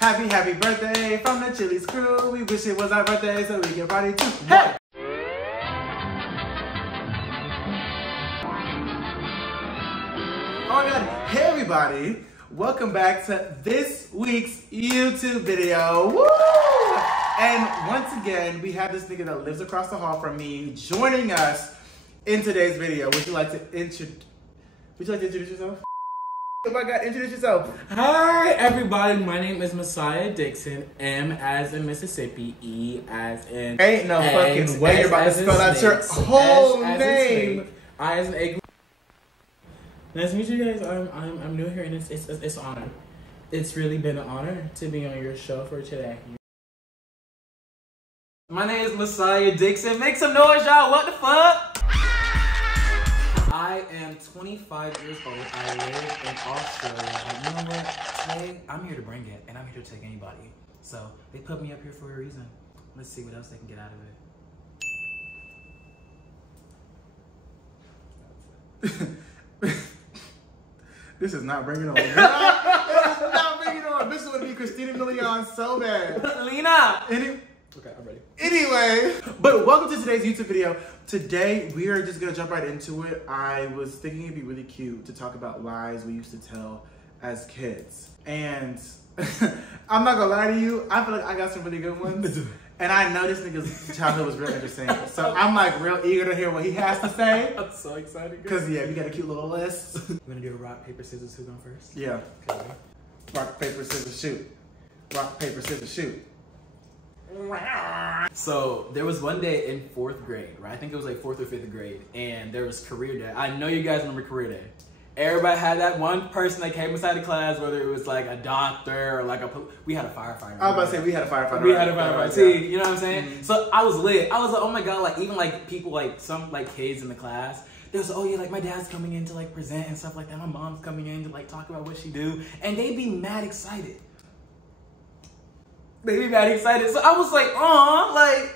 Happy birthday from the Chili's crew. We wish it was our birthday so we can party too. Hey! Oh my god, hey everybody. Welcome back to this week's YouTube video. Woo! And once again, we have this nigga that lives across the hall from me joining us in today's video. Would you like to introduce yourself? Oh my god, introduce yourself. Hi everybody, my name is Messiah Dixon. M as in Mississippi, E as in Ain't no fucking way you're about to spell out your whole name. I as in egg. Nice to meet you guys. I'm new here and it's an honor. It's really been an honor to be on your show for today. My name is Messiah Dixon. Make some noise, y'all. What the fuck? I am 25 years old. I live in Australia. And you know what? Today, I'm here to bring it, and I'm here to take anybody. So, they put me up here for a reason. Let's see what else they can get out of it. This is not bringing on. This is not bringing on. This would be Christina Milian so bad. Lena! Okay, I'm ready. Anyway, but welcome to today's YouTube video. Today, we are just gonna jump right into it. I was thinking it'd be really cute to talk about lies we used to tell as kids. And I'm not gonna lie to you, I feel like I got some really good ones. And I know this nigga's childhood was real interesting. So I'm like real eager to hear what he has to say. I'm so excited. Cause yeah, we got a cute little list. You wanna do a rock, paper, scissors, who's going first? Yeah. Okay. Rock, paper, scissors, shoot. Rock, paper, scissors, shoot. So there was one day in 4th grade, right? I think it was like 4th or 5th grade, and there was career day. I know you guys remember career day. Everybody had that one person that came inside the class, whether it was like a doctor or like we had a firefighter. I was about to say we had a firefighter. We had a firefighter. See, you know what I'm saying? Mm-hmm. So I was lit. I was like, oh my god, like even like people like some like kids in the class. They was like, oh yeah, like my dad's coming in to like present and stuff like that. My mom's coming in to like talk about what she do, and they'd be mad excited. They be mad excited. So I was like, aw, like,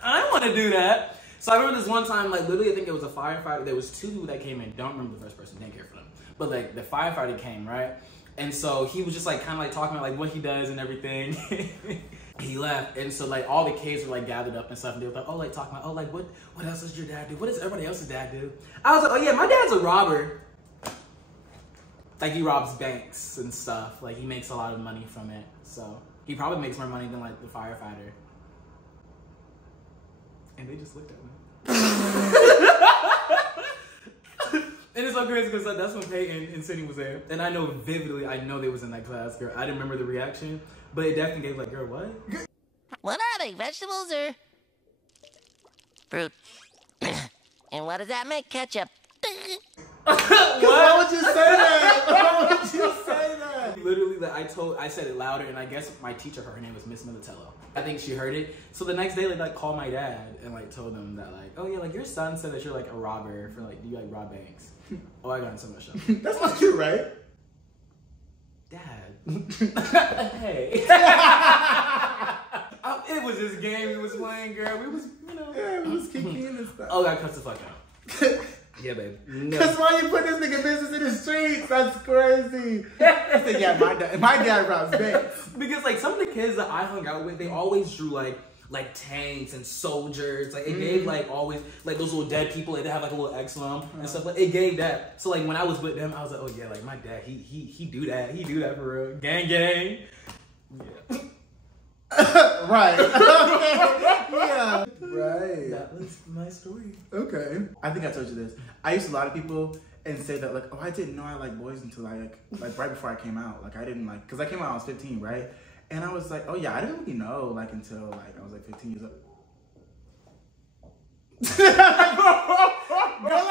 I don't want to do that. So I remember this one time, like, literally, I think it was a firefighter. There was 2 people that came in. Don't remember the first person. Didn't care for them. But, like, the firefighter came, right? And so he was just, like, kind of, like, talking about, like, what he does and everything. He left. And so, like, all the kids were, like, gathered up and stuff. And they were like, oh, like, talking about, oh, like, what else does your dad do? What does everybody else's dad do? I was like, oh, yeah, my dad's a robber. Like, he robs banks and stuff. Like, he makes a lot of money from it. So he probably makes more money than, like, the firefighter. And they just looked at me. And it's so crazy because that's when Peyton and Sydney was there. And I know vividly, I know they was in that class, girl. I didn't remember the reaction, but it definitely gave like, girl, what? What are they, vegetables or fruit? And what does that make, ketchup? Why would you say that? Why would you say that? Literally, like, I said it louder, and I guess my teacher, her name was Miss Militello. I think she heard it. So the next day, like called my dad and like told him that like, oh yeah, like your son said that you're like a robber for like you like rob banks. Oh, I got in so much trouble. That's not cute, right? Dad. Hey. It was this game we was playing, girl. We was, you know. Yeah, we was kicking and stuff. Oh, I cussed the fuck out. Yeah, babe. No. Cause why you put this nigga business in the streets? That's crazy. I said, yeah, my dad robs banks. Because like some of the kids that I hung out with, they always drew like tanks and soldiers. Like it gave like always like those little dead people. Like, they have like a little X on them and stuff. Like it gave that. So like when I was with them, I was like, oh yeah, like my dad, he do that. He do that for real. Gang. Yeah. Right. Yeah. Right. That was my story. Okay. I think I told you this. I used to lie to people and say that like, oh, I didn't know I like boys until I like right before I came out. Like I didn't like, cause I came out when I was 15, right? And I was like, oh yeah, I didn't really know like until like I was like 15 years old. Girl,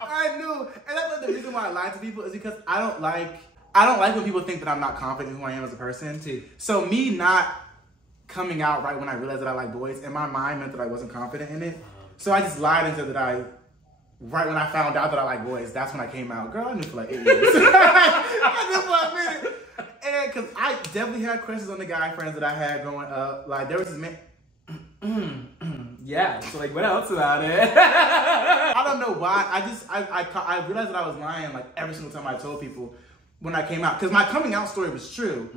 I knew. And that's like the reason why I lied to people is because I don't like when people think that I'm not confident in who I am as a person. So me not coming out right when I realized that I like boys, in my mind meant that I wasn't confident in it. So I just lied and said that right when I found out that I like boys, that's when I came out. Girl, I knew for like 8 years. I knew for a minute. And cause I definitely had crushes on the guy friends that I had growing up. Like there was this man. Yeah, so like what else about it? I don't know why. I realized that I was lying like every single time I told people. when I came out. Because my coming out story was true.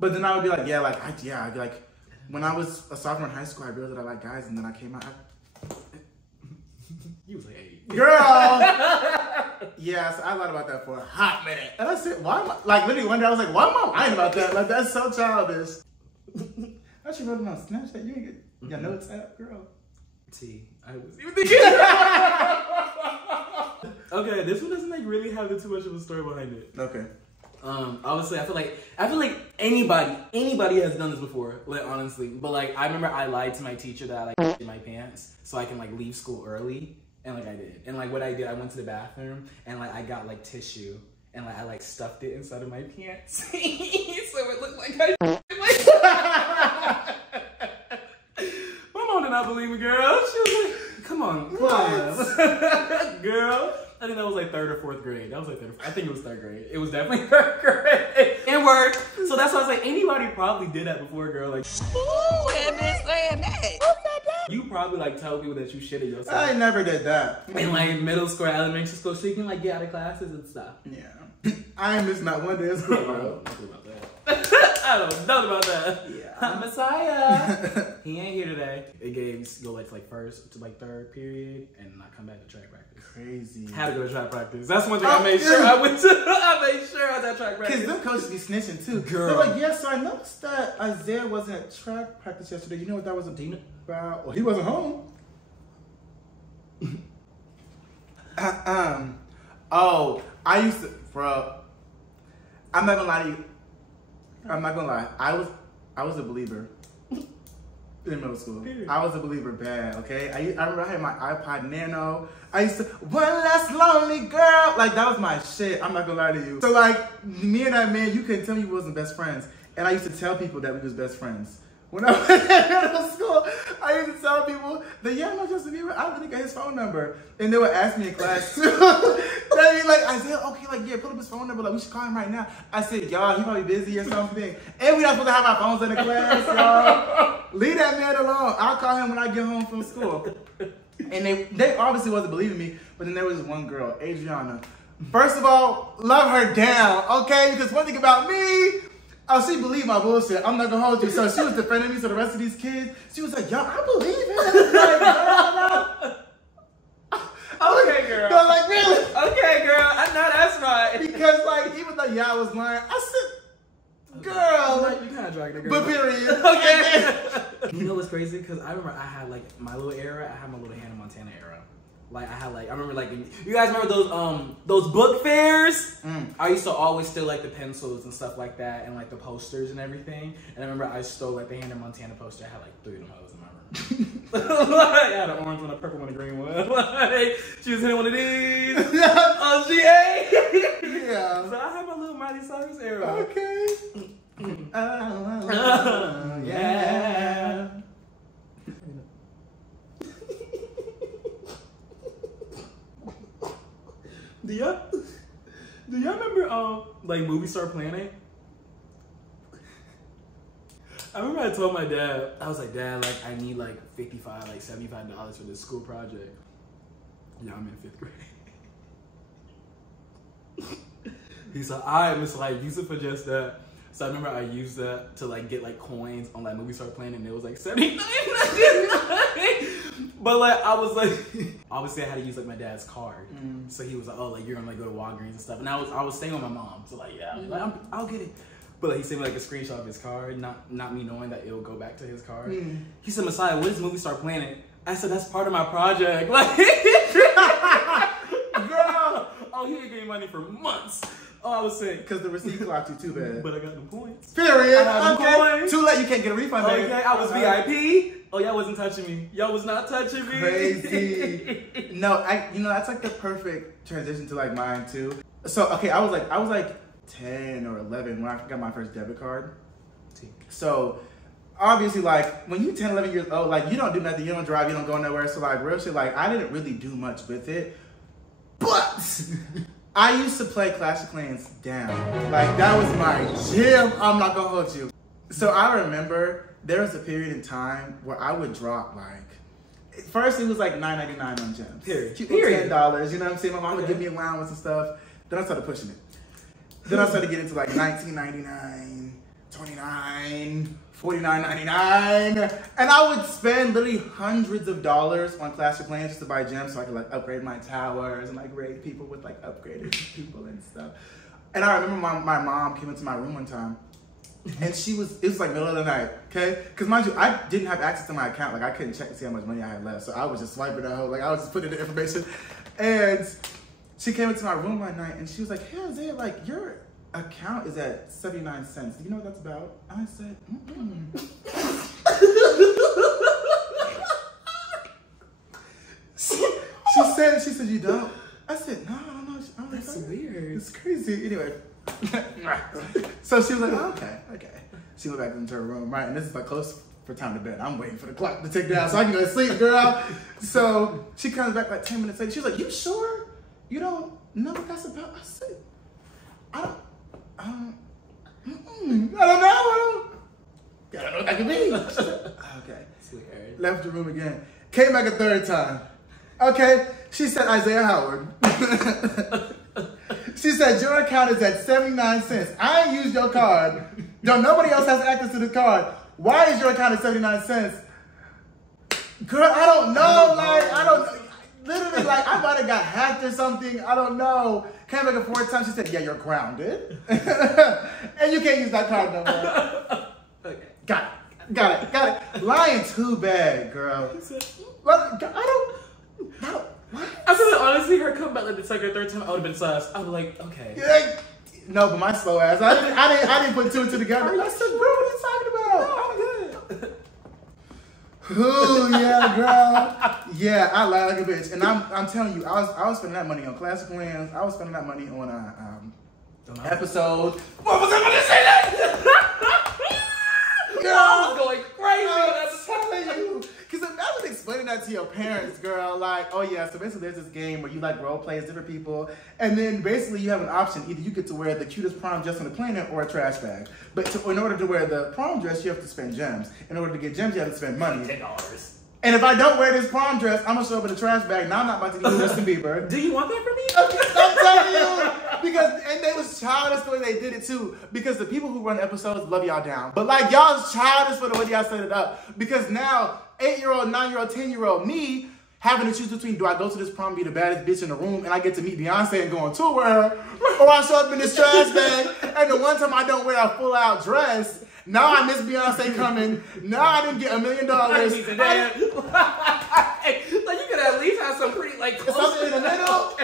But then I would be like, yeah, like, I'd be like, when I was a sophomore in high school, I realized that I like guys, and then I came out. You was like 8. Girl! Yes, I lied about that for a hot minute. And I said, why am I, like, literally one day I was like, why am I lying about that? Like, that's so childish. I should wrote it on Snapchat. You ain't get your notes app, girl. T, I was even thinking. Okay, this one doesn't like really have too much of a story behind it. Okay. Obviously, I feel like anybody has done this before, like, honestly. But like, I remember I lied to my teacher that I like in my pants so I can like leave school early, and like I did. And like what I did, I went to the bathroom and like I got like tissue and like I like stuffed it inside of my pants, so it looked like I like. My mom did not believe me, girl. She was like, "Come on, girl." I think that was like 3rd or 4th grade. That was like I think it was 3rd grade. It was definitely 3rd grade. It worked. So that's why I was like, anybody probably did that before, girl. Like, Ooh, and this saying that. you probably like tell people that you shitted yourself. I never did that. In like middle school, elementary school, so you can like get out of classes and stuff. Yeah. I ain't missed not one day of school, bro. I don't know nothing about that. Yeah. Messiah. He ain't here today. It games go like 1st to like 3rd period and not come back to track practice. Crazy. Had to go to track practice. That's one thing I made sure I went to. I made sure I was at track practice. Because them coaches be snitching too. Girl. They're like, yeah, so I noticed that Isaiah wasn't at track practice yesterday. You know what that was about? Well, he wasn't home. Oh, I used to, bro. I'm not gonna lie to you. I'm not gonna lie. I was a believer in middle school. Period. I was a believer bad, okay? I remember I had my iPod Nano. I used to, one less lonely girl. Like, that was my shit. I'm not gonna lie to you. So, like, me and that man, you couldn't tell me we wasn't best friends. And I used to tell people that we was best friends. When I was in middle school, I used to tell people that, yeah, no, Justin Bieber, I really got his phone number. And they would ask me in class, too. They'd be like, Isaiah, okay, like, yeah, put up his phone number. Like, we should call him right now. I said, y'all, he probably busy or something. And we not supposed to have our phones in the class, y'all. Leave that man alone. I'll call him when I get home from school. And they obviously wasn't believing me, but then there was one girl, Adriana. First of all, love her down, okay? Because one thing about me, oh, she believed my bullshit. I'm not gonna hold you. So she was defending me to the rest of these kids. She was like, yo, I believe it. Like, girl, Okay, girl. But like, really? Okay, girl. I know that's right. Because like, even though I was lying, I said, girl. You kind of dragged it, girl. But period. Okay. You know what's crazy? Because I remember I had like my little era. I had my little Hannah Montana era. Like I had like I remember like you guys remember those book fairs? I used to always steal like the pencils and stuff like that and like the posters and everything. And I remember I stole like the Hannah Montana poster. I had like 3 of them hoes in my room. Like, I had an orange one, a purple one, a green one. Like, she was hitting one of these. Oh, she ate. Yeah. So I had my little Miley Cyrus era. Okay. Yeah. Do y'all remember like Movie Star Planet? I remember I told my dad, I was like, Dad, like I need like $55, like $75 for this school project. Yeah, I'm in 5th grade. He said, alright, Miss Light, use it for just that. So I remember I used that to like get like coins on like Movie Star Planet, and it was like $79.99. But like I was like, obviously I had to use like my dad's card. So he was like, oh, like you're gonna like go to Walgreens and stuff. And I was staying with my mom, so like yeah, like, I'll get it. But like he sent me like a screenshot of his card, not me knowing that it'll go back to his card. He said, Messiah, what is Movie Star Planet? I said, that's part of my project. Like, girl, oh, he didn't give me money for months. Oh, I was saying, because the receipt clocked you too bad. But I got the points. Period. I had Okay. coins. Too late. You can't get a refund. Okay, baby. I was VIP. Oh, y'all wasn't touching me. Y'all was not touching me. Crazy. No, that's like the perfect transition to like mine too. So okay, I was like 10 or 11 when I got my first debit card. So obviously, like when you 10, 11 years old, like you don't do nothing, you don't drive, you don't go nowhere. So like real shit, like I didn't really do much with it, but I used to play Clash of Clans down. Like that was my jam. I'm not gonna hold you. So I remember there was a period in time where I would drop like, first it was like $9.99 on gems. Period. $10, you know what I'm saying? My mom would give me allowance and stuff. Then I started pushing it. Then I started getting to like $19.99, $29, $49.99, and I would spend literally hundreds of dollars on Clash of Clans just to buy gems so I could like upgrade my towers and like raid people with like upgraded people and stuff. And I remember my mom came into my room one time, and it was like middle of the night, okay? Because mind you, I didn't have access to my account. Like I couldn't check to see how much money I had left, so I was just swiping that whole, like I was just putting in the information. And she came into my room one night and she was like, "Hey, Isaiah, like your account is at 79 cents. Do you know what that's about?" I said, she said, "You don't?" I said, "No, I don't know." That's weird. It's crazy. Anyway. So she was like, "Oh, okay." She went back into her room, right? And this is like close for time to bed. I'm waiting for the clock to tick down so I can go to sleep, girl. So she comes back like 10 minutes later. She was like, "You sure? You don't know what that's about?" I said, I don't know. I don't know what that could be. She said, "Okay." That's weird. Left the room again. Came back a third time. Okay. She said, "Isaiah Howard." She said, "Your account is at 79 cents. I ain't used your card. Nobody else has access to the card. Why is your account at 79 cents? Girl, I don't know. Literally, like, I might have got hacked or something. I don't know. Came back a fourth time. She said, "Yeah, you're grounded." And you can't use that card no more. Okay. Got it. Lying too bad, girl. What? I said, honestly, her comeback like the second or third time, I would have been sus. I was like, okay. Yeah, no, but my slow ass. I didn't put two and two together. I said, "Bro, what are you talking about?" No, I'm good. Ooh, yeah, girl. Yeah, I lie like a bitch. And I'm telling you, I was spending that money on Classic Lands. I was spending that money on episodes. What was I gonna say that? Girl, I was going crazy on I'm episode. telling you. Because imagine explaining that to your parents, girl. Like, oh yeah, so basically there's this game where you like role play as different people, and then basically you have an option. Either you get to wear the cutest prom dress on the planet or a trash bag. But in order to wear the prom dress, you have to spend gems. In order to get gems, you have to spend money. $10. And if I don't wear this prom dress, I'm gonna show up in a trash bag. Now I'm not about to be Justin Bieber. Do you want that from me? I'm telling you, and they was childish the way they did it too. Because the people who run episodes love y'all down, but like y'all's childish for the way y'all set it up. Because now 8-year-old, 9-year-old, 10-year-old me having to choose between, do I go to this prom, be the baddest bitch in the room, and I get to meet Beyonce and go on tour with her, or I show up in this trash bag, and the one time I don't wear a full out dress. Now I miss Beyonce coming. Now I didn't get $1 million. Like you could at least have some pretty like close something in the middle.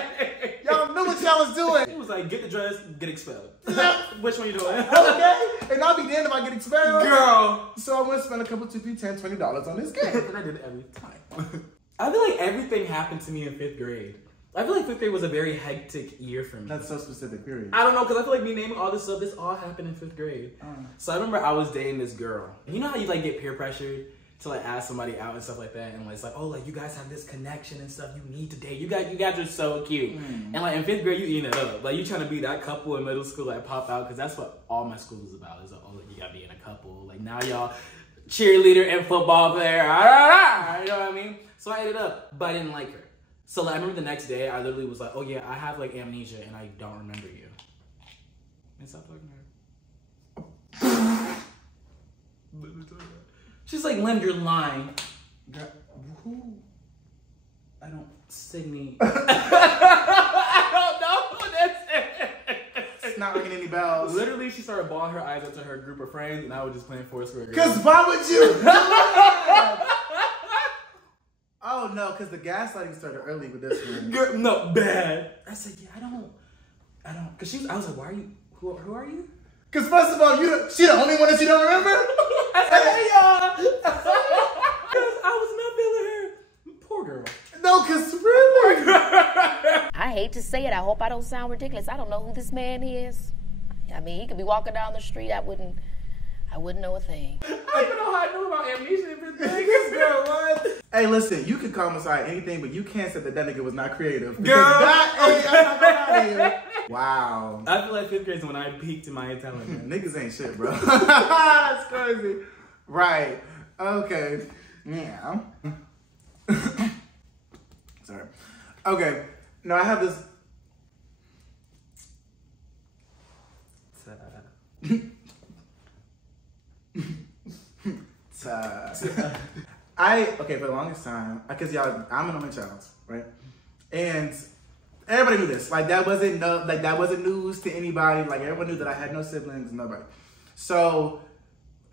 Y'all knew what y'all was doing. He was like, get the dress, get expelled. Yeah. Which one you doing? Okay. And I'll be damned if I get expelled. Girl. So I'm gonna spend a couple, $10, $20 on this game. And I did it every time. I feel like everything happened to me in 5th grade. I feel like 5th grade was a very hectic year for me. That's so specific, period. I don't know, because I feel like me naming all this stuff, this all happened in 5th grade. So I remember I was dating this girl. And you know how you like get peer pressured to like ask somebody out and stuff like that? And like, it's like, oh, like you guys have this connection and stuff. You need to date. You guys are so cute. And like in 5th grade, you eating it up. Like you trying to be that couple in middle school, like pop out. Because that's what all my school is about. Is like, oh, you got to be in a couple. Like now y'all cheerleader and football player. You know what I mean? So I ate it up, but I didn't like her. So like, I remember the next day, I literally was like, oh yeah, I have like amnesia and I don't remember you. And stop talking to her. She's like, Lim, you're lying. Who? I don't. Sydney. I don't know who this is. It's not ringing any bells. Literally, she started bawling her eyes out to her group of friends and I was just playing Foursquare. Because why would you do that? Oh no, because the gaslighting started early with this one. Girl, no, bad. I said, yeah, I don't. Because I was like, why are you, who are you? Because first of all, she the only one that you don't remember? I said, hey y'all. Because I was not feeling her. Poor girl. No, because really? I hate to say it. I hope I don't sound ridiculous. I don't know who this man is. I mean, he could be walking down the street. I wouldn't know a thing. I don't even know how I know about amnesia and everything. Girl, what? Hey, listen, you can call Messiah anything, but you can't say that nigga was not creative. Girl. I'm not gonna lie to you. Wow. I feel like 5th grade is when I peaked in my intelligence. Niggas ain't shit, bro. That's crazy. Right. Okay. Yeah. Sorry. Okay. No, I have this. Okay, for the longest time, because y'all, I'm an only child, right? And everybody knew this. Like that wasn't news to anybody. Like everyone knew that I had no siblings, nobody. So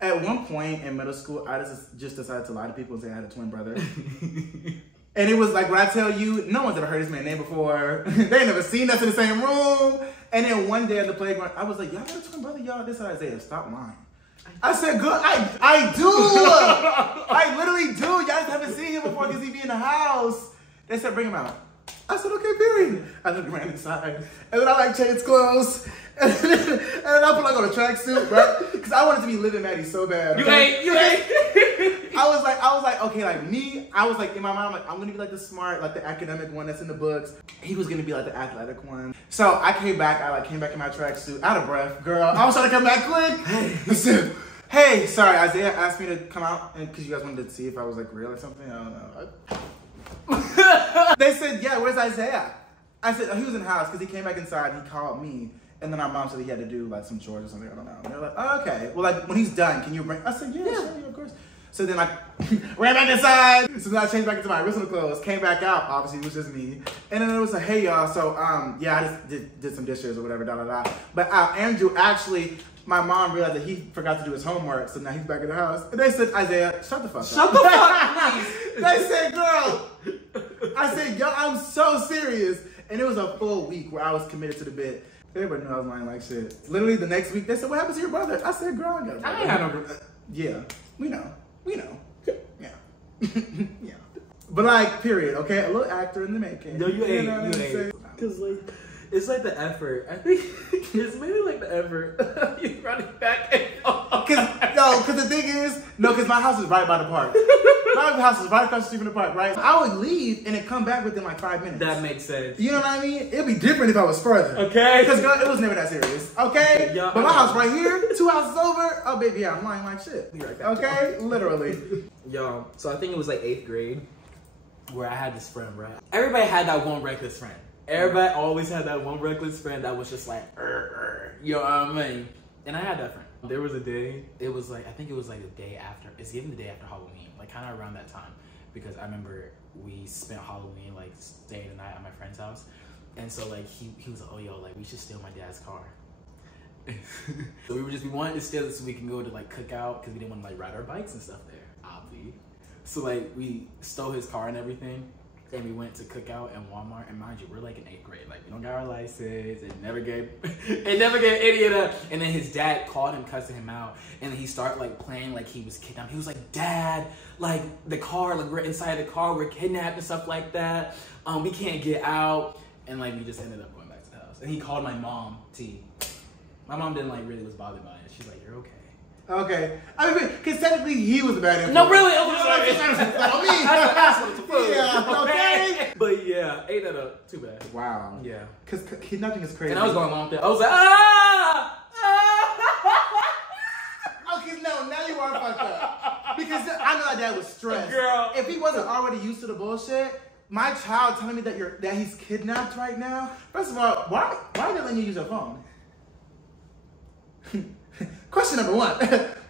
at one point in middle school, I just decided to lie to people and say I had a twin brother. And it was like, when I tell you, no one's ever heard this man's name before. They ain't never seen us in the same room. And then one day at the playground, I was like, y'all got a twin brother? Y'all, this is Isaiah. Stop lying. I said, good. I do. I literally do. Y'all just haven't seen him before because he be in the house. They said, bring him out. I said, okay, period. I looked around inside. And then I like changed clothes. And then I put like on a tracksuit, right? Because I wanted to be living Maddie so bad. Okay? You ain't. I was like, okay, like me, I was like, in my mind, I'm like, I'm going to be like the smart, like the academic one that's in the books. He was going to be like the athletic one. So I came back in my tracksuit, out of breath, girl. I was trying to come back quick. I said, hey, sorry, Isaiah asked me to come out because you guys wanted to see if I was like real or something. I don't know. They said, yeah, where's Isaiah? I said, oh, he was in the house because he came back inside and he called me. And then our mom said he had to do like some chores or something. I don't know. And they're like, oh, okay. Well, like when he's done, can you bring? I said, yeah, sure, yeah, of course. So then I ran back inside. So then I changed back into my original clothes, came back out. Obviously, it was just me. And then it was like, hey, y'all. So, yeah, I just did some dishes or whatever, da, da, da. But Andrew, actually, my mom realized that he forgot to do his homework. So now he's back in the house. And they said, Isaiah, shut the fuck up. Shut the fuck up, please. They said, girl. I said, yo, I'm so serious. And it was a full week where I was committed to the bit. Everybody knew I was lying like shit. Literally the next week, they said, what happened to your brother? I said, girl, I got a brother. I ain't had no brother. Yeah, we know. Yeah. Yeah. But like, period, okay? A little actor in the making. No, you ain't. know what I'm saying? Because like, it's like the effort. I think it's maybe like the effort. You running back and forth. Because the thing is, because my house is right by the park. My house is right across the street from the park, right? I would leave and then come back within like 5 minutes. That makes sense. You know what I mean? It'd be different if I was further. Okay. Because girl, it was never that serious. Okay? Yeah, but my house right here, 2 houses over. Oh, baby, yeah, I'm lying like shit. Be right back. Okay? Literally. Yo, so I think it was like 8th grade where I had this friend, right? Everybody had that one reckless friend. Everybody always had that one reckless friend that was just like, you know what I mean? And I had that friend. There was a day, it was like, I think it was like the day after, it's even the day after Halloween, like kind of around that time. Because I remember we spent Halloween like staying the night at my friend's house. And so like, he was like, oh yo, like we should steal my dad's car. So we wanted to steal it so we can go to like Cookout because we didn't want to like ride our bikes and stuff there, obviously. So like we stole his car and everything. And we went to Cookout and Walmart, and mind you, we're like in 8th grade. Like we don't got our license. It never gave any of that. And then his dad called him, cussing him out, and then he started like playing like he was kidnapped. He was like, "Dad, like the car, like we're inside the car, we're kidnapped and stuff like that. We can't get out." And like we just ended up going back to the house. And he called my mom, T. My mom didn't like really was bothered by it. She's like, "You're okay." Okay. I mean, because technically he was the bad influence. No, really. Yeah, okay. But yeah, ate that up. Too bad. Wow. Yeah. Because kidnapping is crazy. And I was going along there. I was like, Okay, no, now you are fucked up. Because I know that dad was stressed. Girl. If he wasn't already used to the bullshit, my child telling me that he's kidnapped right now. First of all, why are they letting you use your phone? Question number 1.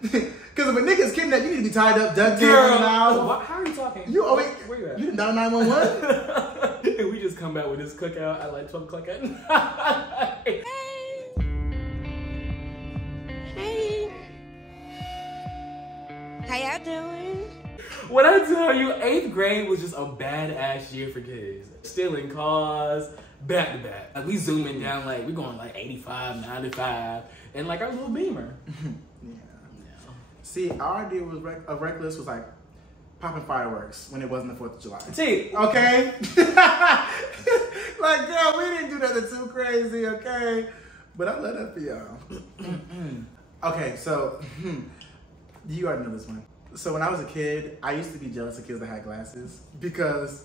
Because if a nigga's kidnapped, you need to be tied up, duct tape on the mouth. How are you talking? Where you at? You didn't dial 911? And we just come back with this Cookout at like 12 o'clock at night. Hey. How y'all doing? When I tell you, 8th grade was just a badass year for kids. Stealing cars, back to back. Like we zooming down, like we going like 85, 95, and like our little Beamer. Yeah. See, our idea was reckless was like popping fireworks when it wasn't the 4th of July. See, okay? Like, girl, we didn't do nothing too crazy, okay? But I love that for y'all. Okay, so you already know this one. So when I was a kid, I used to be jealous of kids that had glasses because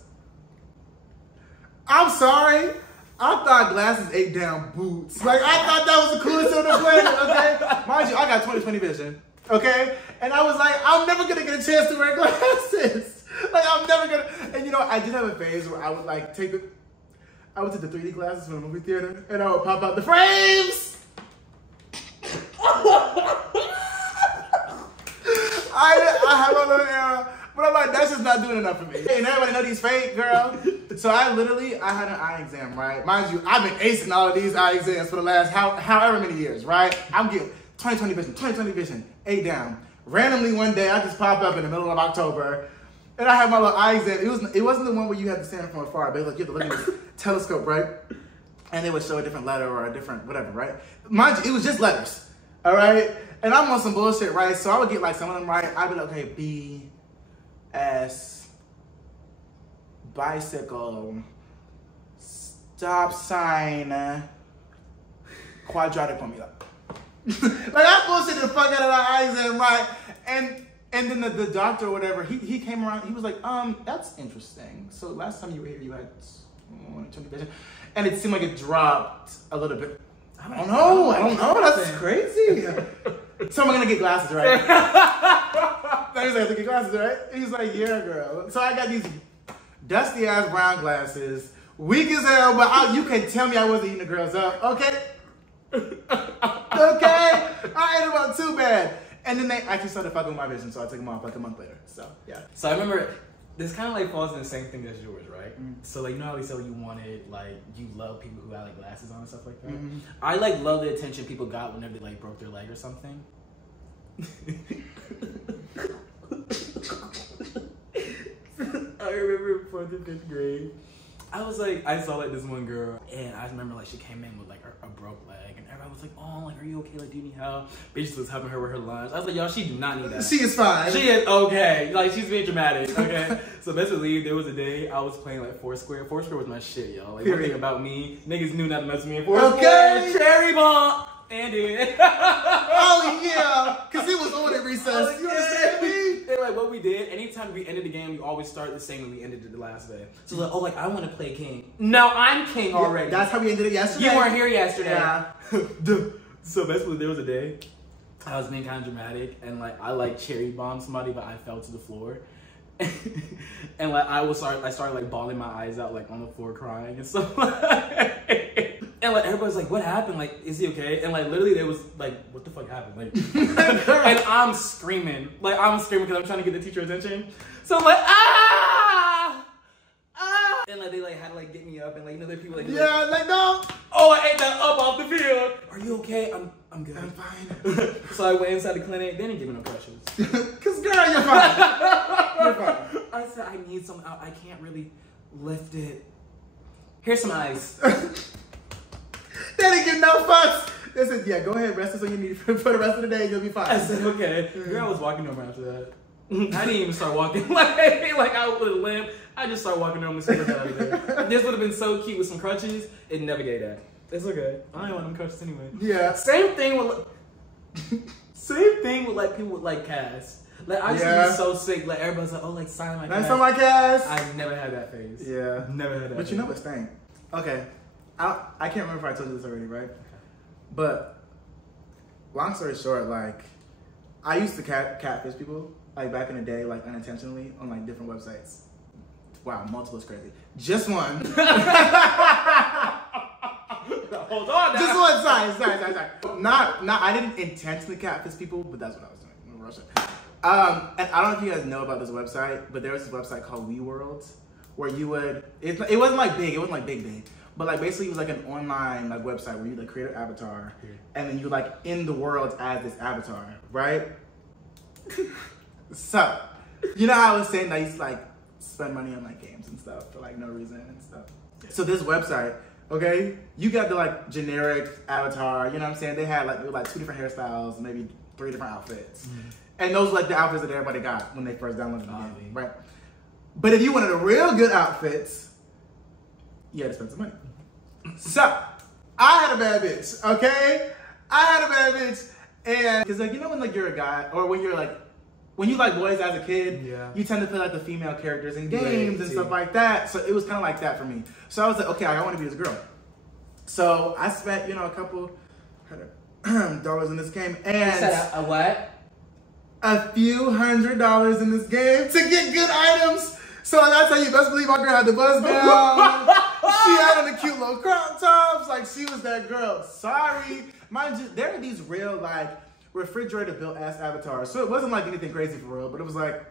I'm sorry, I thought glasses ate down boots. Like, I thought that was the coolest thing on the planet, okay? Mind you, I got 20/20 vision, okay? And I was like, I'm never gonna get a chance to wear glasses. Like, I'm never gonna, and you know, I did have a phase where I would like I would take the 3D glasses from the movie theater and I would pop out the frames. whole little era. But I'm like, that's just not doing enough for me. And everybody know these fake, girl. So I had an eye exam, right? Mind you, I've been acing all of these eye exams for the last however many years, right? I'm getting 20/20 vision, 8 down. Randomly one day, I just popped up in the middle of October, and I had my little eye exam. It wasn't the one where you had to stand from afar, but it was like you had to look at this telescope, right? And it would show a different letter or a different whatever, right? Mind you, it was just letters, all right? And I'm on some bullshit, right? So I would get like some of them right. I'd be like, okay, B, S, bicycle, stop sign, quadratic formula. Like I bullshit the fuck out of my eye exam, right? And then the doctor or whatever, he came around, he was like, that's interesting. So last time you were here, you had 20 vision. And it seemed like it dropped a little bit. I don't know. That's crazy. So am I gonna get glasses, right? I was like, to get glasses, right? And he's like, yeah, girl. So I got these dusty ass brown glasses, weak as hell, but you can tell me I wasn't eating the girls up, okay? Okay? I ain't about too bad. And then they actually started fucking with my vision, so I took them off like a month later. So yeah. So I remember this kind of like falls in the same thing as yours, right? Mm-hmm. So like you know how we said you wanted like you love people who had like glasses on and stuff like that. Mm-hmm. I like love the attention people got whenever they like broke their leg or something. I remember 4th and 5th grade. I saw like this one girl, and I remember like she came in with like a broke leg, and everybody was like, "Oh, like are you okay? Like do you need help?" Bitch was helping her with her lunch. I was like, "Y'all, she do not need that. She is fine. She is okay. Like she's being dramatic. Okay." So basically, there was a day I was playing like Foursquare. Foursquare was my shit, y'all. Like one thing about me, niggas knew not to mess with me in Foursquare. Okay. Cherry bomb. And it. Oh yeah, cause he was on at recess. You understand me? And like what we did, anytime we ended the game, we always started the same when we ended it the last day. So like, oh, like I want to play king. No, I'm king already. That's how we ended it yesterday. You weren't here yesterday. Yeah. So basically, there was a day I was being kind of dramatic, and like I like cherry bombed somebody, but I fell to the floor. And like I started like bawling my eyes out like on the floor crying and stuff. And like everybody's like, what happened? Like, is he okay? And like literally there was like, what the fuck happened? Like and I'm screaming because I'm trying to get the teacher attention. So I'm like, ah! And like they like had to like get me up, and like you know there are people like like no. Oh, I ate that up off the field. Are you okay? I'm good. I'm fine. So I went inside the clinic. They didn't give me no questions. Cause girl, you're fine. You're fine. I said I need some. I can't really lift it. Here's some ice. They didn't give no fucks. They said, yeah, go ahead, rest this on your knee for the rest of the day, you'll be fine. I said, okay. Girl, I was walking over after that. I didn't even start walking like I was with a limp. I just started walking over and scooted out of there. This would have been so cute with some crutches. It never gave that. It's okay. I ain't want them crutches anyway. Yeah. Same thing with like people with like casts. Like I used to be so sick. Like everybody's like, oh, like sign my cast. Nice on my cast. I never had that phase. Yeah. Never had that. But you know what's thing? Okay. I can't remember if I told you this already, right? But long story short, like I used to catfish people like back in the day, like unintentionally on like different websites. Wow, multiple is crazy. Just one. Hold on. Now. Just one. Sorry. Not. I didn't intentionally catfish people, but that's what I was doing. I'm Russian. And I don't know if you guys know about this website, but there was this website called WeWorld, where you would. It wasn't like big. It wasn't like big. But like basically it was like an online like website where you like create an avatar and then you like in the world as this avatar, right? So, you know how I was saying that I used to like spend money on like games and stuff for like no reason and stuff. So this website, okay, you got the like generic avatar, you know what I'm saying? They had like 2 different hairstyles, maybe 3 different outfits. Mm-hmm. And those were like the outfits that everybody got when they first downloaded the game, right? But if you wanted the real good outfits, you had to spend some money. So, I had a bad bitch, okay? I had a bad bitch, and because like you know when like you're a guy, or when you're like, when you like boys as a kid, you tend to play like the female characters in games and stuff like that. So it was kind of like that for me. So I was like, okay, I want to be this girl. So I spent a couple $100 in this game, and a what? A few $100 in this game to get good items. So that's how you best believe my girl had the buzz down. She had on the cute little crop tops. Like, she was that girl. Sorry. Mind you, there are these real, like, refrigerator-built ass avatars. So it wasn't like anything crazy for real, but it was like,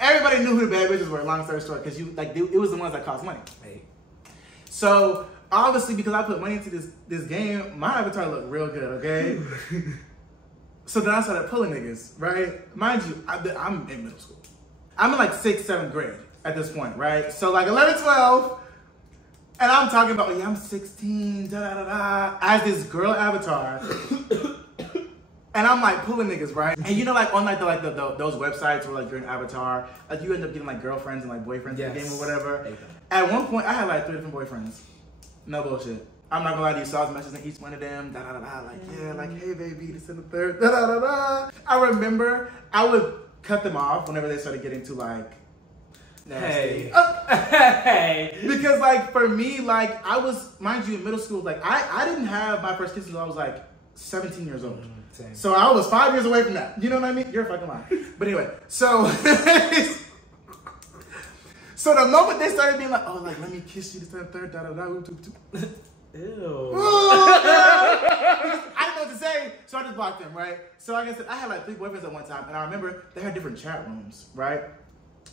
everybody knew who the bad bitches were. Long story short, because it was the ones that cost money. Hey. So obviously, because I put money into this game, my avatar looked real good. Okay. So then I started pulling niggas, right? Mind you, I'm in middle school. I'm in like 6th, 7th grade at this point, right? So like 11, 12, and I'm talking about, yeah, I'm 16, da-da-da-da, as this girl avatar. And I'm like pulling niggas, right? And you know, like on like those websites where like you're an avatar, like you end up getting like girlfriends and like boyfriends in the game or whatever. At one point, I had like 3 different boyfriends. No bullshit. I'm not gonna lie to you, so I was messaging each one of them, da-da-da-da, like, yeah, like, hey, baby, this and the third, da-da-da-da. I remember I would cut them off whenever they started getting too, like, nasty. Hey. Because, like, for me, like, I was, mind you, in middle school, like, I didn't have my first kiss until I was, like, 17 years old. Same. So I was 5 years away from that. You know what I mean? You're a fucking lie. But anyway, so... So the moment they started being like, oh, like, let me kiss you, this and the third, da-da-da, Ew. I didn't know what to say, so I just blocked them, right? So like I said, I had like 3 boyfriends at one time, and I remember they had different chat rooms, right?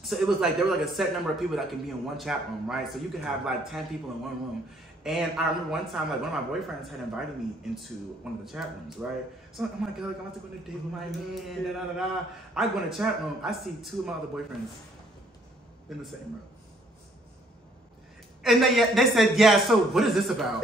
So it was like, there were like a set number of people that can be in one chat room, right? So you could have like 10 people in one room. And I remember one time, like one of my boyfriends had invited me into one of the chat rooms, right? So I'm like, oh my God, like, I'm about to go on a date with my man, da-da-da-da. I go in the chat room, I see 2 of my other boyfriends in the same room. And they said, yeah, so what is this about?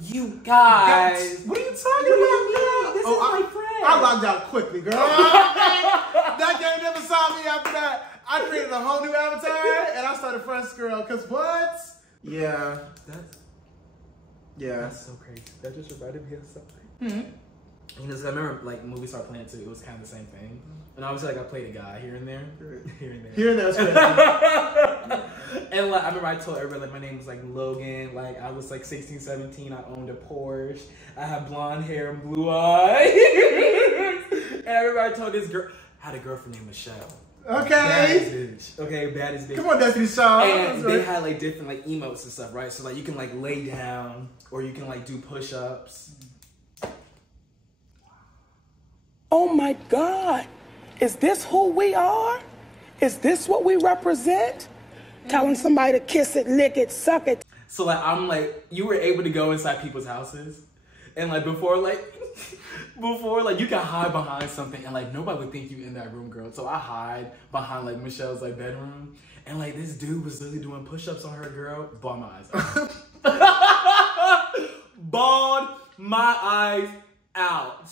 You guys. What are you talking about? This is my friend. I logged out quickly, girl. That game never saw me after that. I created a whole new avatar and I started Fresh Girl. Cause what? Yeah. That's so crazy. That just reminded me of something. You know, I remember like when Movie Star playing too, it was kind of the same thing. And obviously like I played a guy here and there. Here and there was crazy. And like I remember I told everybody like my name was like Logan, like I was like 16, 17, I owned a Porsche, I had blonde hair and blue eyes. And everybody told this girl, I had a girlfriend named Michelle. Okay. Baddest bitch. Okay, baddest bitch. Come on, Destiny Shaw. And they had like different like emotes and stuff, right? So like you can like lay down or you can like do push-ups. Oh my God, is this who we are? Is this what we represent? Telling somebody to kiss it, lick it, suck it. So like I'm like, you were able to go inside people's houses and like before like you can hide behind something and like nobody would think you in that room, girl. So I hide behind like Michelle's like bedroom and like this dude was literally doing push-ups on her, girl. Bawled my eyes out. Bawled my eyes out.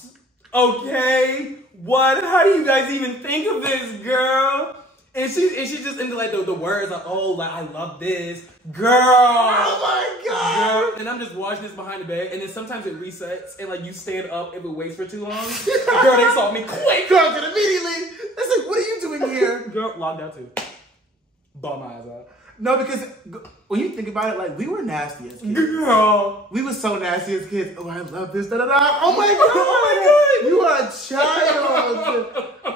Okay, what? How do you guys even think of this, girl? And she's just into like the words like, oh, like I love this, girl. Oh my God. Girl. And I'm just watching this behind the bed, and then sometimes it resets, and like you stand up if it waits for too long. Girl, they saw me quick. Girl, immediately. It's like, what are you doing here? Girl, logged out too. Bawled my eyes out. No, because when you think about it, like we were nasty as kids. Girl. We were so nasty as kids. Oh, I love this, da da da. Oh my God. Oh my God. You are a child.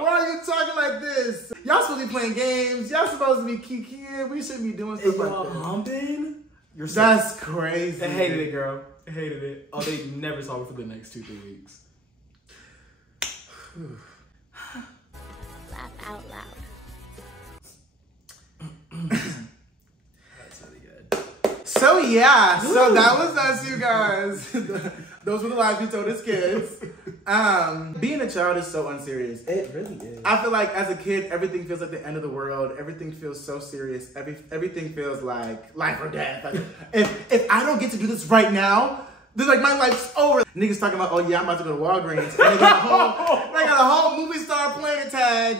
Why are you talking like this? Y'all supposed to be playing games. Y'all supposed to be kikiing. We shouldn't be doing stuff like that. Humping? That's crazy. I hated it, girl. I hated it. Oh, they never saw me for the next 2-3 weeks. Laugh out loud. That's really good. So yeah, so that was us, you guys. Those were the lies we told as kids. Being a child is so unserious. It really is. I feel like as a kid, everything feels like the end of the world. Everything feels so serious. Everything feels like life or death. Like, if I don't get to do this right now, then like my life's over. Niggas talking about, oh yeah, I'm about to go to Walgreens. And they got a whole Movie Star playing tag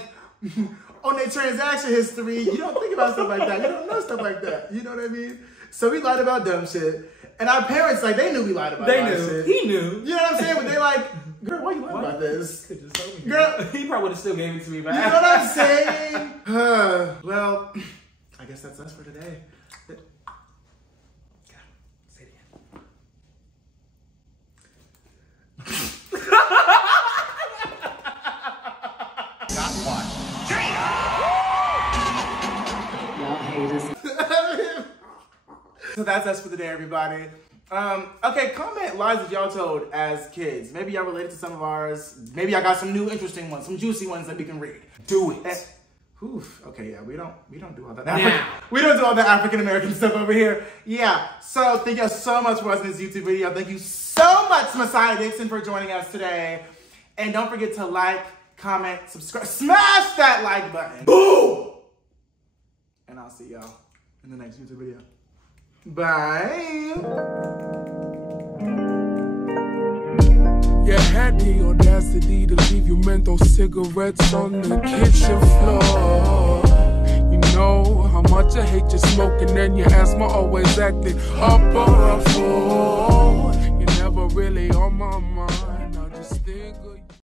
on their transaction history. You don't think about stuff like that. You don't know stuff like that. You know what I mean? So we lied about dumb shit. And our parents, like, they knew we lied about shit. He knew. You know what I'm saying? But they like, girl, why you lying about this? Just told me. Girl, He probably would have still gave it to me back. you know what I'm saying? Well, I guess that's us for today. Say it again. So that's us for the day, everybody. Okay, comment lies that y'all told as kids. Maybe y'all related to some of ours. Maybe I got some new interesting ones, some juicy ones that we can read. Do it. Oof. Okay, yeah, we don't do all that. We don't do all the African American stuff over here. Yeah. So thank you so much for watching this YouTube video. Thank you so much, Messiah Dixon, for joining us today. And don't forget to like, comment, subscribe, smash that like button. Boom! And I'll see y'all in the next YouTube video. Bye. You had the audacity to leave your menthol cigarettes on the kitchen floor. You know how much I hate you smoking, and your asthma always acting up or a fool. You're never really on my mind.